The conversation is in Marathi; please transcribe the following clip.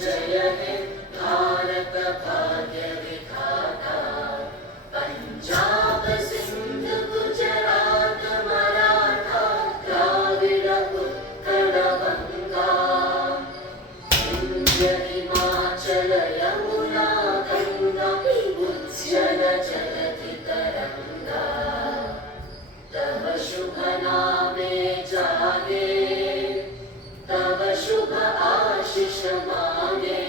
जय हे भारत भाग्य विधाता। पंजाब सिंध गुजरात मराठा द्राविड उत्कल गंगा। विंध्य हिमाचल यमुना गंगा उज्जल जलधि तरंगा। तव शुभ नामे जागे, तव शुभ आशीष मांगे।